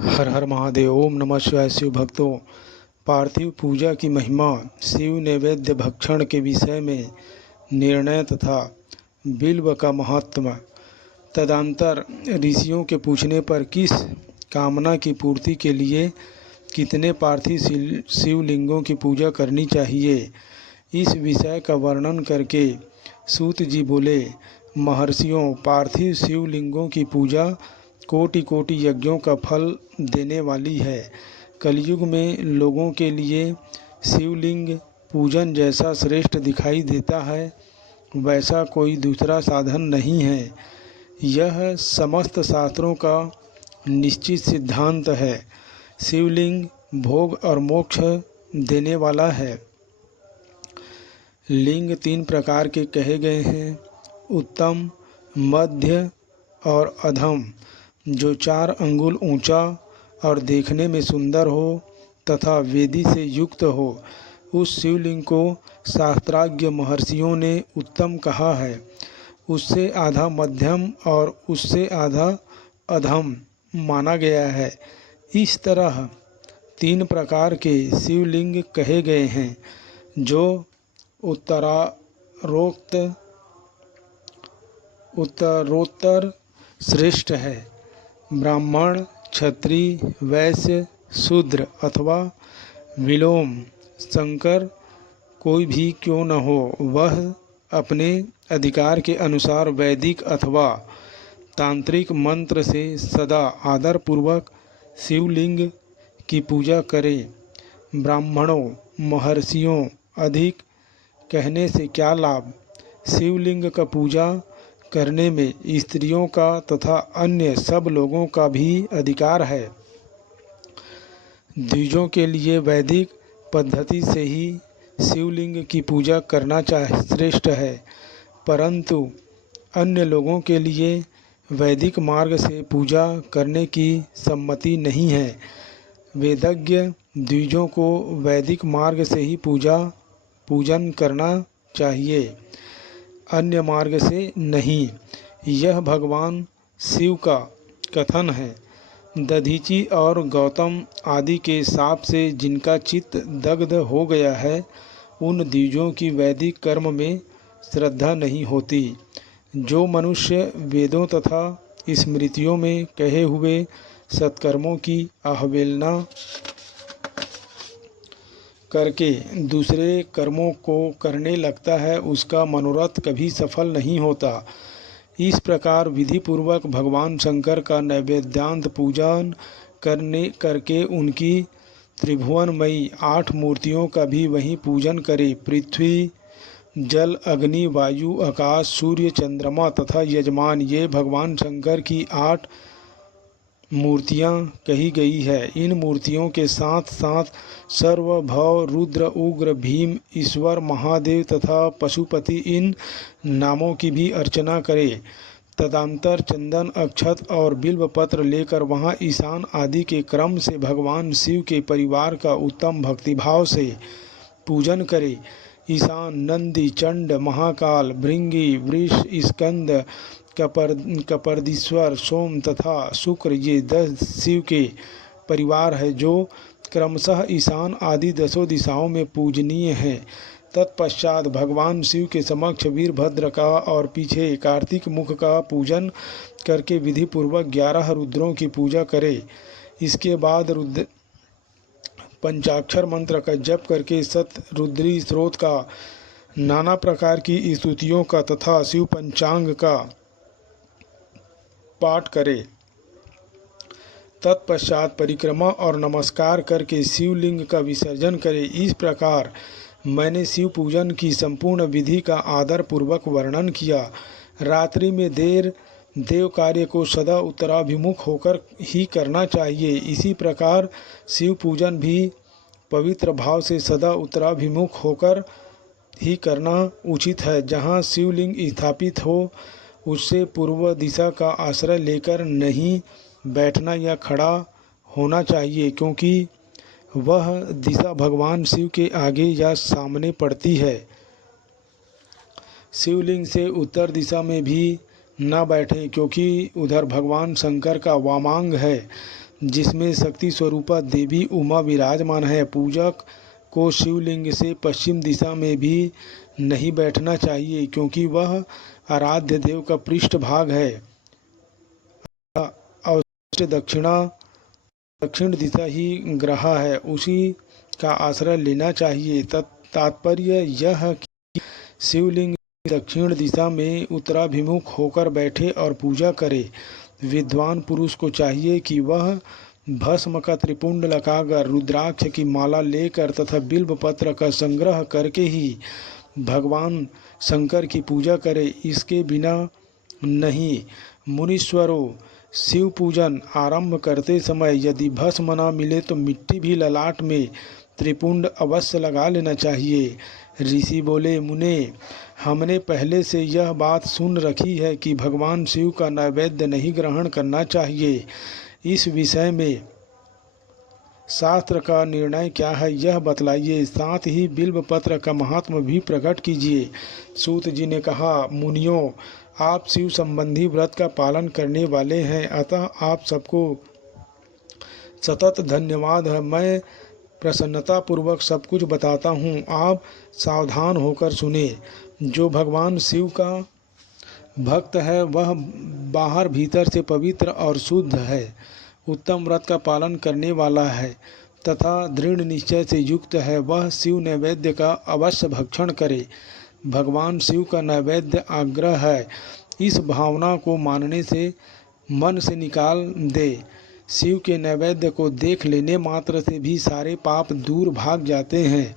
हर हर महादेव। ओम नमः शिवाय। शिव भक्तों, पार्थिव पूजा की महिमा, शिव नैवेद्य भक्षण के विषय में निर्णय तथा बिल्व का महत्व, तदंतर ऋषियों के पूछने पर किस कामना की पूर्ति के लिए कितने पार्थिव शिवलिंगों की पूजा करनी चाहिए, इस विषय का वर्णन करके सूत जी बोले, महर्षियों, पार्थिव शिवलिंगों की पूजा कोटि कोटि यज्ञों का फल देने वाली है। कलयुग में लोगों के लिए शिवलिंग पूजन जैसा श्रेष्ठ दिखाई देता है, वैसा कोई दूसरा साधन नहीं है। यह समस्त शास्त्रों का निश्चित सिद्धांत है। शिवलिंग भोग और मोक्ष देने वाला है। लिंग 3 प्रकार के कहे गए हैं, उत्तम, मध्य और अधम। जो 4 अंगुल ऊंचा और देखने में सुंदर हो तथा वेदी से युक्त हो, उस शिवलिंग को शास्त्राज्ञ महर्षियों ने उत्तम कहा है। उससे आधा मध्यम और उससे आधा अधम माना गया है। इस तरह 3 प्रकार के शिवलिंग कहे गए हैं, जो उत्तरोत्तर श्रेष्ठ है। ब्राह्मण, क्षत्रिय, वैश्य, शूद्र अथवा विलोम शंकर कोई भी क्यों न हो, वह अपने अधिकार के अनुसार वैदिक अथवा तांत्रिक मंत्र से सदा आदरपूर्वक शिवलिंग की पूजा करे। ब्राह्मणों, महर्षियों, अधिक कहने से क्या लाभ? शिवलिंग का पूजा करने में स्त्रियों का तथा अन्य सब लोगों का भी अधिकार है। द्विजों के लिए वैदिक पद्धति से ही शिवलिंग की पूजा करना श्रेष्ठ है, परंतु अन्य लोगों के लिए वैदिक मार्ग से पूजा करने की सम्मति नहीं है। वेदज्ञ द्विजों को वैदिक मार्ग से ही पूजन करना चाहिए, अन्य मार्ग से नहीं। यह भगवान शिव का कथन है। दधीचि और गौतम आदि के शाप से जिनका चित्त दग्ध हो गया है, उन द्विजों की वैदिक कर्म में श्रद्धा नहीं होती। जो मनुष्य वेदों तथा स्मृतियों में कहे हुए सत्कर्मों की अवहेलना करके दूसरे कर्मों को करने लगता है, उसका मनोरथ कभी सफल नहीं होता। इस प्रकार विधिपूर्वक भगवान शंकर का नैवेद्यांत पूजन करके उनकी त्रिभुवनमयी 8 मूर्तियों का भी वहीं पूजन करे। पृथ्वी, जल, अग्नि, वायु, आकाश, सूर्य, चंद्रमा तथा यजमान, ये भगवान शंकर की 8 मूर्तियाँ कही गई है। इन मूर्तियों के साथ साथ सर्वभव, रुद्र, उग्र, भीम, ईश्वर, महादेव तथा पशुपति, इन नामों की भी अर्चना करे। तदंतर चंदन, अक्षत और बिल्व पत्र लेकर वहाँ ईशान आदि के क्रम से भगवान शिव के परिवार का उत्तम भक्तिभाव से पूजन करे। ईशान, नंदी, चंड, महाकाल, भृंगी, वृष, स्कंद, कपर्दीश्वर, सोम तथा शुक्र, ये 10 शिव के परिवार है, जो क्रमशः ईशान आदि 10 दिशाओं में पूजनीय हैं। तत्पश्चात भगवान शिव के समक्ष वीरभद्र का और पीछे कार्तिक मुख का पूजन करके विधिपूर्वक 11 रुद्रों की पूजा करे। इसके बाद रुद्र पंचाक्षर मंत्र का जप करके रुद्री स्रोत का, नाना प्रकार की स्तुतियों का तथा शिव पंचांग का पाठ करे। तत्पश्चात परिक्रमा और नमस्कार करके शिवलिंग का विसर्जन करे। इस प्रकार मैंने शिव पूजन की संपूर्ण विधि का आदर पूर्वक वर्णन किया। रात्रि में देव कार्य को सदा उत्तराभिमुख होकर ही करना चाहिए। इसी प्रकार शिव पूजन भी पवित्र भाव से सदा उत्तराभिमुख होकर ही करना उचित है। जहाँ शिवलिंग स्थापित हो, उससे पूर्व दिशा का आश्रय लेकर नहीं बैठना या खड़ा होना चाहिए, क्योंकि वह दिशा भगवान शिव के आगे या सामने पड़ती है। शिवलिंग से उत्तर दिशा में भी न बैठे, क्योंकि उधर भगवान शंकर का वामांग है। जिसमें शक्ति स्वरूपा देवी उमा विराजमान है। पूजक को शिवलिंग से पश्चिम दिशा में भी नहीं बैठना चाहिए, क्योंकि वह आराध्य देव का पृष्ठ भाग है। अवशिष्ट दक्षिण दिशा ही ग्रह है, उसी का आश्रय लेना चाहिए। तात्पर्य यह कि शिवलिंग दक्षिण दिशा में उत्तराभिमुख होकर बैठे और पूजा करे। विद्वान पुरुष को चाहिए कि वह भस्म का त्रिपुंड लगाकर, रुद्राक्ष की माला लेकर तथा बिल्व पत्र का संग्रह करके ही भगवान शंकर की पूजा करे, इसके बिना नहीं। मुनीश्वरों, शिव पूजन आरंभ करते समय यदि भस्म न मिले तो मिट्टी भी ललाट में त्रिपुंड अवश्य लगा लेना चाहिए। ऋषि बोले, मुने, हमने पहले से यह बात सुन रखी है कि भगवान शिव का नैवेद्य नहीं ग्रहण करना चाहिए। इस विषय में शास्त्र का निर्णय क्या है, यह बतलाइए। साथ ही बिल्व पत्र का महात्म भी प्रकट कीजिए। सूत जी ने कहा, मुनियों, आप शिव संबंधी व्रत का पालन करने वाले हैं, अतः आप सबको सतत धन्यवाद है। मैं प्रसन्नतापूर्वक सब कुछ बताता हूँ, आप सावधान होकर सुने। जो भगवान शिव का भक्त है वह बाहर भीतर से पवित्र और शुद्ध है, उत्तम व्रत का पालन करने वाला है तथा दृढ़ निश्चय से युक्त है। वह शिव नैवेद्य का अवश्य भक्षण करे। भगवान शिव का नैवेद्य आग्रह है, इस भावना को मानने से मन से निकाल दे। शिव के नैवेद्य को देख लेने मात्र से भी सारे पाप दूर भाग जाते हैं।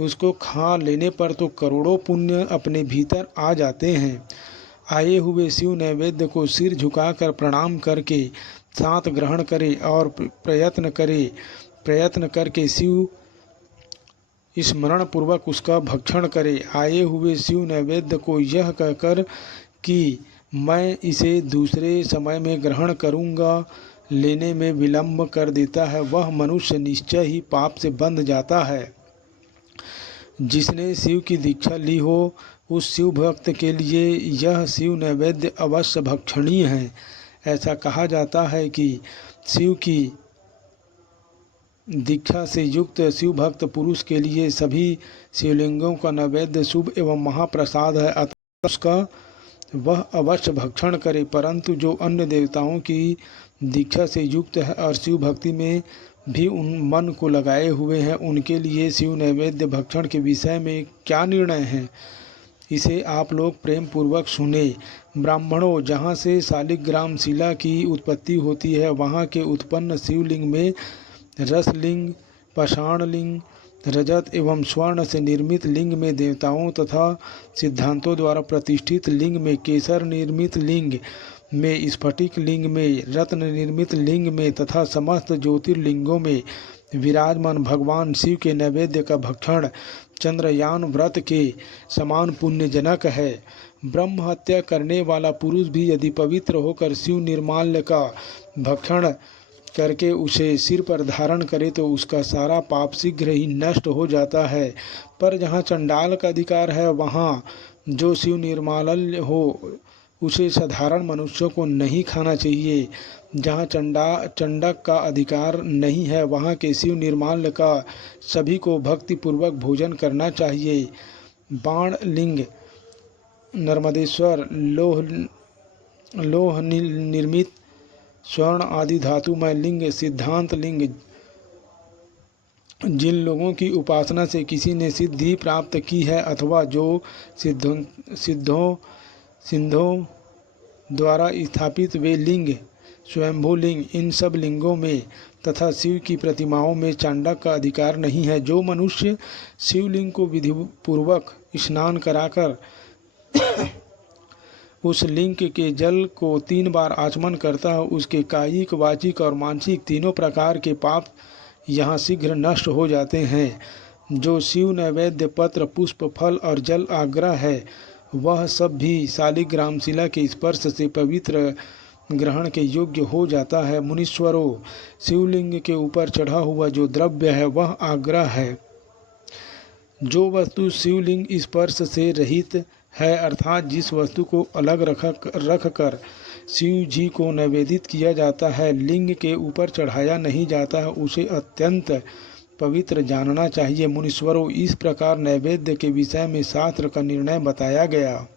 उसको खा लेने पर तो करोड़ों पुण्य अपने भीतर आ जाते हैं। आए हुए शिव नैवेद्य को सिर झुकाकर प्रणाम करके साथ ग्रहण करे और प्रयत्न करके शिव स्मरण पूर्वक उसका भक्षण करे। आए हुए शिव नैवेद्य को यह कहकर कि मैं इसे दूसरे समय में ग्रहण करूँगा, लेने में विलंब कर देता है, वह मनुष्य निश्चय ही पाप से बंध जाता है। जिसने शिव की दीक्षा ली हो, उस शिव भक्त के लिए यह शिव नैवेद्य अवश्य भक्षणीय है। ऐसा कहा जाता है कि शिव की दीक्षा से युक्त शिव भक्त पुरुष के लिए सभी शिवलिंगों का नैवेद्य शुभ एवं महाप्रसाद है, अतः उसका वह अवश्य भक्षण करे। परंतु जो अन्य देवताओं की दीक्षा से युक्त है और शिव भक्ति में भी उन मन को लगाए हुए हैं, उनके लिए शिव नैवेद्य भक्षण के विषय में क्या निर्णय है, इसे आप लोग प्रेम पूर्वक सुने। ब्राह्मणों, जहाँ से शालिग्राम शिला की उत्पत्ति होती है, वहाँ के उत्पन्न शिवलिंग में रसलिंग, पाषाणलिंग, रजत एवं स्वर्ण से निर्मित लिंग में देवताओं तथा सिद्धांतों द्वारा प्रतिष्ठित लिंग में, केसर निर्मित लिंग में, स्फटिक लिंग में, रत्न निर्मित लिंग में तथा समस्त ज्योतिर्लिंगों में विराजमान भगवान शिव के नैवेद्य का भक्षण चंद्रयान व्रत के समान पुण्यजनक है। ब्रह्म हत्या करने वाला पुरुष भी यदि पवित्र होकर शिव निर्माल्य का भक्षण करके उसे सिर पर धारण करे तो उसका सारा पाप शीघ्र ही नष्ट हो जाता है। पर जहाँ चंडाल का अधिकार है, वहाँ जो शिव निर्माल्य हो उसे साधारण मनुष्यों को नहीं खाना चाहिए। जहाँ चंडक का अधिकार नहीं है, वहाँ के शिव निर्माल्य का सभी को भक्तिपूर्वक भोजन करना चाहिए। बाण लिंग, नर्मदेश्वर, लोह निर्मित स्वर्ण आदि धातुमय लिंग, सिद्धांत लिंग, जिन लोगों की उपासना से किसी ने सिद्धि प्राप्त की है अथवा जो सिद्धों द्वारा स्थापित वे लिंग, स्वयंभू लिंग, इन सब लिंगों में तथा शिव की प्रतिमाओं में चांडक का अधिकार नहीं है। जो मनुष्य शिवलिंग को विधिपूर्वक स्नान कराकर उस लिंग के जल को 3 बार आचमन करता है, उसके कायिक, वाचिक और मानसिक तीनों प्रकार के पाप यहाँ शीघ्र नष्ट हो जाते हैं। जो शिव नैवेद्य पत्र, पुष्प, फल और जल आग्रह है, वह सब भी शालिग्राम शिला के स्पर्श से पवित्र ग्रहण के योग्य हो जाता है। मुनीश्वरों, शिवलिंग के ऊपर चढ़ा हुआ जो द्रव्य है वह आग्रह है। जो वस्तु शिवलिंग स्पर्श से रहित है, अर्थात जिस वस्तु को अलग रख कर शिव जी को निवेदित किया जाता है, लिंग के ऊपर चढ़ाया नहीं जाता है, उसे अत्यंत पवित्र जानना चाहिए। मुनीश्वरों, इस प्रकार नैवेद्य के विषय में शास्त्र का निर्णय बताया गया।